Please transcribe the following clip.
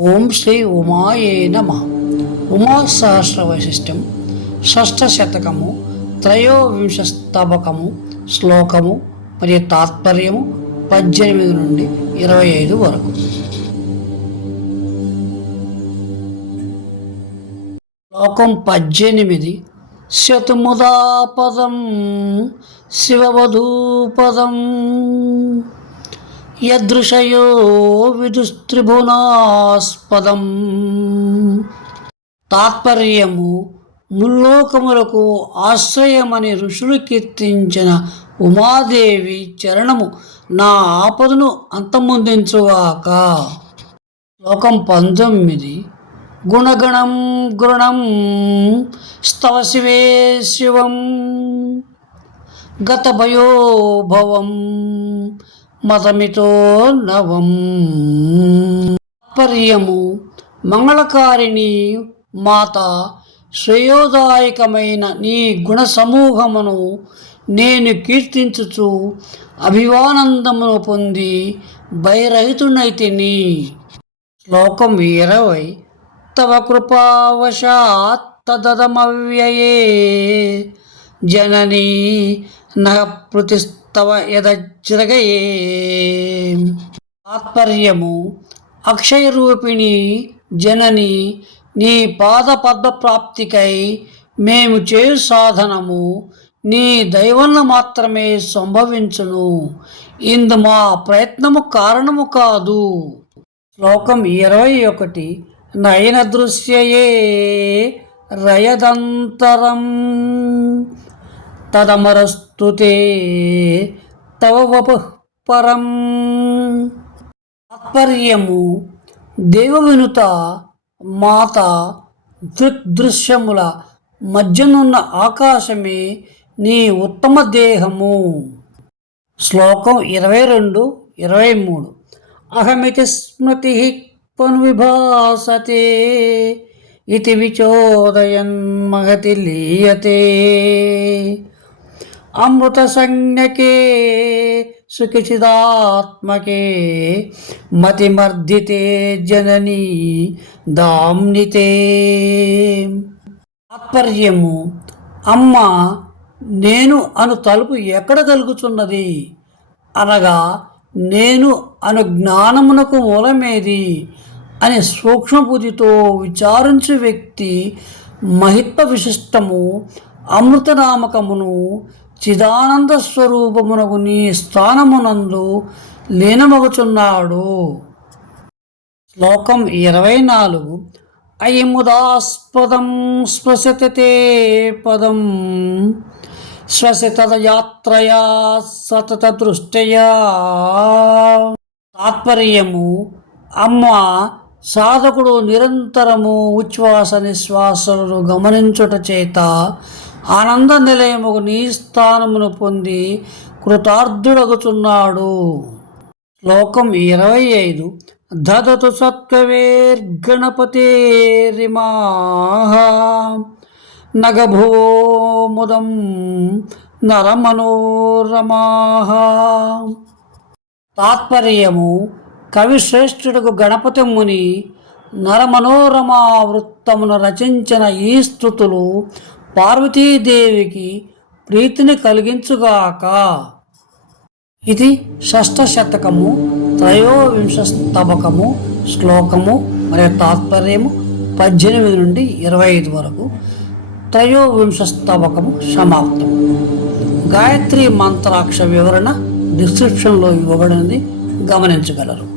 ఓం శ్రీ ఉమాయే నమ. ఉమా సహస్ర వైశిష్టం షష్ఠ శతకము త్రయోవింశస్తబకము శ్లోకము మరియు తాత్పర్యము పద్దెనిమిది నుండి ఇరవై ఐదు వరకు. శ్లోకం పద్దెనిమిది. శతుముదాపదం శివవధూపదం. యదృశయో విదుస్త్రిభునాస్పదం తాత్పర్యము ముల్లోకములకు ఆశ్రయమని ఋషులు కీర్తించిన ఉమాదేవి చరణము నా ఆపదను అంతమొందించువాక లోకం పంతొమ్మిది. గుణగణం గుణం స్తవ శివే శివం. గతభయోభవం మతమితో నవం. తాత్పర్యము మంగళకారిణి మాత శ్రేయోదాయకమైన నీ గుణ సమూహమును నేను కీర్తించుచు అభివానందమును పొంది భయరహితునైతిని శ్లోకం ఇరవై. తవ కృపావశాత్ తదమవ్యయే జననీ నగపృతిస్తవ యదజ్రగయే తాత్పర్యము అక్షయరూపిణి జనని నీ పాద పద్మ ప్రాప్తికై మేము చేయు సాధనము నీ దైవన్న మాత్రమే సంభవించును. ఇందు మా ప్రయత్నము కారణము కాదు. శ్లోకం ఇరవై ఒకటి. నయన దృశ్యయే రయదంతరం. తదమరస్తుతే తవ వపుః పరం. తాత్పర్యము దేవవినుత మాత దృగ్దృశ్యముల మధ్యనున్న ఆకాశమే నీ ఉత్తమ దేహము. శ్లోకం ఇరవై రెండు ఇరవై మూడు అహమితి స్మృతి పున్విభాసతే ఇతి విచోదయన్ మహతి లీయతే. అమృత సంజ్ఞకే సుఖిచిదాత్మకే మతిమర్దితే జననీ దామ్నితే. తాత్పర్యము అమ్మ నేను అను తలుపు ఎక్కడ కలుగుతున్నది అనగా నేను అను జ్ఞానమునకు మూలమేది? అని సూక్ష్మబుద్ధితో విచారించు వ్యక్తి మహిత్వ విశిష్టము అమృతనామకమును చిదానంద స్వరూపమునకు నీ స్థానమునందు లీనమగుచున్నాడు. శ్లోకం ఇరవై నాలుగు అయముదాస్పదం స్పృశతే పదం. శ్వసితయాత్రయా సతత దృష్టయా. తాత్పర్యము అమ్మ సాధకుడు నిరంతరము ఉచ్ఛ్వాస నిశ్వాసలను గమనించుట చేత ఆనంద నిలయముకు నీ స్థానమును పొంది కృతార్థుడగుచున్నాడు. శ్లోకం ఇరవై ఐదు. దదతు సత్కవేర్గణపతేరిమా నగభోముదం నరమనోరమాహ. తాత్పర్యము కవిశ్రేష్ఠుడుకు గణపతి ముని నరమనోరమా వృత్తమును రచించిన ఈ స్థుతులు పార్వతీదేవికి ప్రీతిని కలిగించుగాక. ఇది షష్ఠ శతకము త్రయోవింశ స్తబకము శ్లోకము మరియు తాత్పర్యము పద్దెనిమిది నుండి ఇరవై ఐదు వరకు త్రయోవింశ స్తబకము సమాప్తము. గాయత్రి మంత్రాక్ష వివరణ డిస్క్రిప్షన్లో ఇవ్వబడింది. గమనించగలరు.